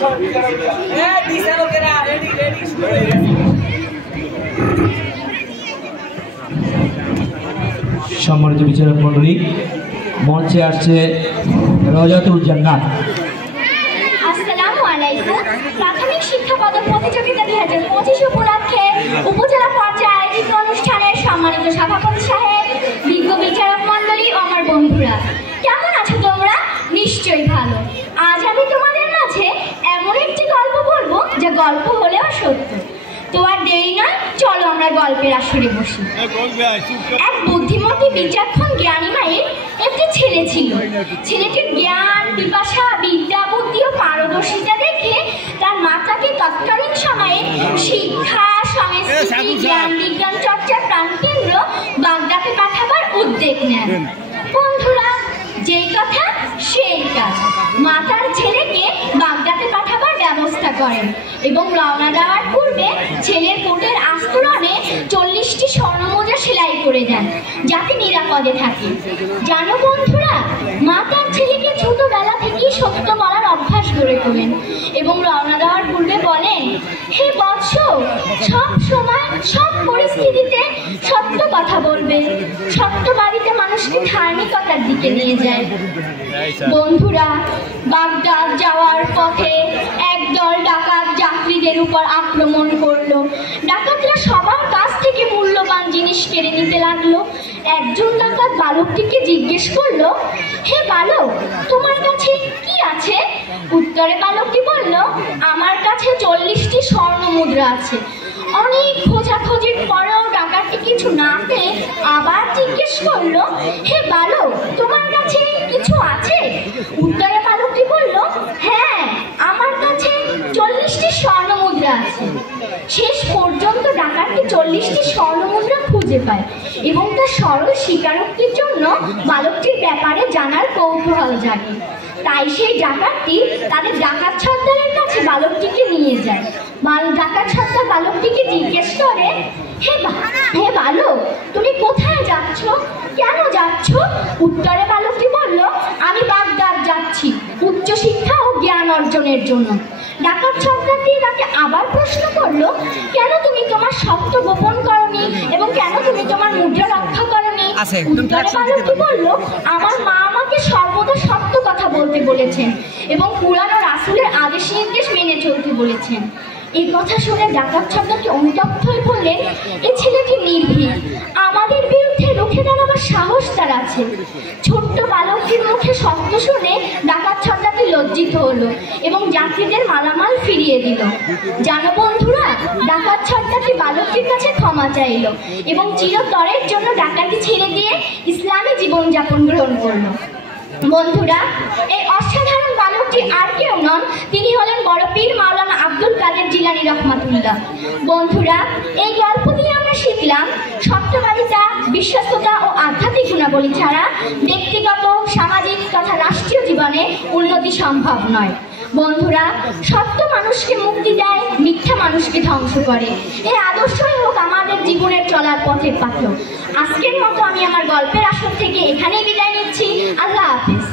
সম্মানিত বিচারক মণ্ডলী, মঞ্চে আসছে রওজাতুল জান্নাত। আসসালামু আলাইকুম। প্রাথমিক শিক্ষা পদক প্রতিযোগিতা 2025 উপলক্ষে উপজেলা পর্যায়ে আয়োজিত অনুষ্ঠানের সম্মানিত সভাপতি সাহেব, বিজ্ঞ বিচারক মণ্ডলী ও আমার বন্ধুরা, কেমন আছো তোমরা? নিশ্চয়ই ভালো। আজ আমি তোমাদের মাঝে এমন একটি গল্প বলবো যা গল্প হলেও সত্য। তো আর দেরি নয়, চলো আমরা গল্পের আসরে বসি। এক বুদ্ধিমতী বিচক্ষণ জ্ঞানী মায়ের একটি ছেলে ছিল। ছেলেটির জ্ঞান, পিপাসা, বিদ্যা, বুদ্ধি ও পারদর্শিতা দেখে তার মাতাকে তৎকালীন সময়ে শিক্ষা, সংস্কৃতি, জ্ঞান বিজ্ঞান চর্চার প্রাণকেন্দ্র বাগদাতে পাঠাবার উদ্যোগ নেন। বন্ধুরা, যেই কথা সেই কাজ। মাতার ছেলেকে বাগদাতে পাঠাবার ব্যবস্থা করেন এবং রওনা দেওয়ার পূর্বে ছেলের কোটের আস্তরণে 40টি স্বর্ণমুদ্রা সেলাই করে দেন যাতে নিরাপদে থাকে। জানো বন্ধুরা, মাতার ছেলেকে ছোটবেলা থেকেই সত্য বলার অভ্যাস গড়ে তোলেন এবং রওনা দেওয়ার পূর্বে বলেন, হে বৎস, সব সময় সব পরিস্থিতিতে সত্য কথা বলবে। সত্যবাদীতে মানুষকে ধার্মিকতার দিকে নিয়ে যায়। বন্ধুরা, বাগদাদ যাওয়ার পথে একদল ডাকাত যাত্রীদের উপর আক্রমণ করলো। ডাকাতরা সবার কাছ থেকে মূল্যবান জিনিস কেড়ে নিতে লাগলো। একজন ডাকাত বালকটিকে জিজ্ঞেস করলো, হে বালক, তোমার কাছে কি আছে? উত্তরে বালকটি বলল, আমার কাছে 40টি স্বর্ণ মুদ্রা আছে। অনেক খোঁজাখোঁজির পরেও ডাকাতটি কিছু না পেয়ে আবার জিজ্ঞেস করলো, হে বালক, তোমার কাছে কিছু আছে? উত্তরে বালকটি বলল, হ্যাঁ, আমার কাছে 40টি স্বর্ণ মুদ্রা আছে। শেষ পর্যন্ত ডাকাতটি 40টি স্বর্ণ মুদ্রা খুঁজে পায় এবং তার সরল স্বীকারোক্তির জন্য বালকটির ব্যাপারে জানার কৌতূহল জাগে। তাই সেই ডাকাতটি তাদের ডাকাত সর্দারের কাছে বালকটিকে নিয়ে যায়। ডাকাত সর্দার বালকটিকে জিজ্ঞেস করে, হে বালক, তুমি কোথায় যাচ্ছ? কেন যাচ্ছ? উত্তরে বালকটি বলল, আমি বাগদাদ যাচ্ছি উচ্চশিক্ষা ও জ্ঞান অর্জনের জন্য। ডাকাত সর্দারটি তাকে আবার প্রশ্ন করলো, কেন তুমি তোমার সত্য গোপন করনি এবং কেন তুমি তোমার মুদ্রা রক্ষা করনি? উত্তরে বালকটি বলল, আমার মা আমাকে সর্বদা সত্য কথা বলতে বলেছেন এবং কুরআন ও রাসূলের আদেশ নির্দেশ মেনে চলতে বলেছেন। এই কথা শুনে ডাকাত সর্দারটি অনুতপ্ত হয়ে বললেন, এই ছেলেটি নির্ভীক, আমাদের বিরুদ্ধে রুখে দাঁড়াবার সাহস তার আছে। ছোট্ট বালকটির মুখে সত্য শুনে ডাকাত সর্দারটি লজ্জিত হলো এবং যাত্রীদের মালামাল ফিরিয়ে দিল। জানো বন্ধুরা, ডাকাত সর্দারটি বালকটির কাছে ক্ষমা চাইল এবং চিরতরের জন্য ডাকাতি ছেড়ে দিয়ে ইসলামী জীবনযাপন গ্রহণ করলো। বন্ধুরা, এই অসাধারণ বালকটি আর কেউ নন, তিনি হলেন বড় পীর মাওলানা আব্দুল কাদের জিলানী রহমাতুল্লাহ। বন্ধুরা, এই গল্প দিয়ে আমরা শিখলাম সত্যবাদিতা, বিশ্বস্ততা ও আধ্যাত্মিক গুণাবলী ছাড়া ব্যক্তিগত, সামাজিক তথা রাষ্ট্রীয় জীবনে উন্নতি সম্ভব নয়। বন্ধুরা, সত্য মানুষকে মুক্তি দেয়, মিথ্যা মানুষকে ধ্বংস করে। এই আদর্শই হোক আমাদের জীবনের চলার পথের পাথর। আজকের মতো আমি আমার গল্পের আসর থেকে এখানেই বিদায় নিচ্ছি। আল্লাহ হাফেজ।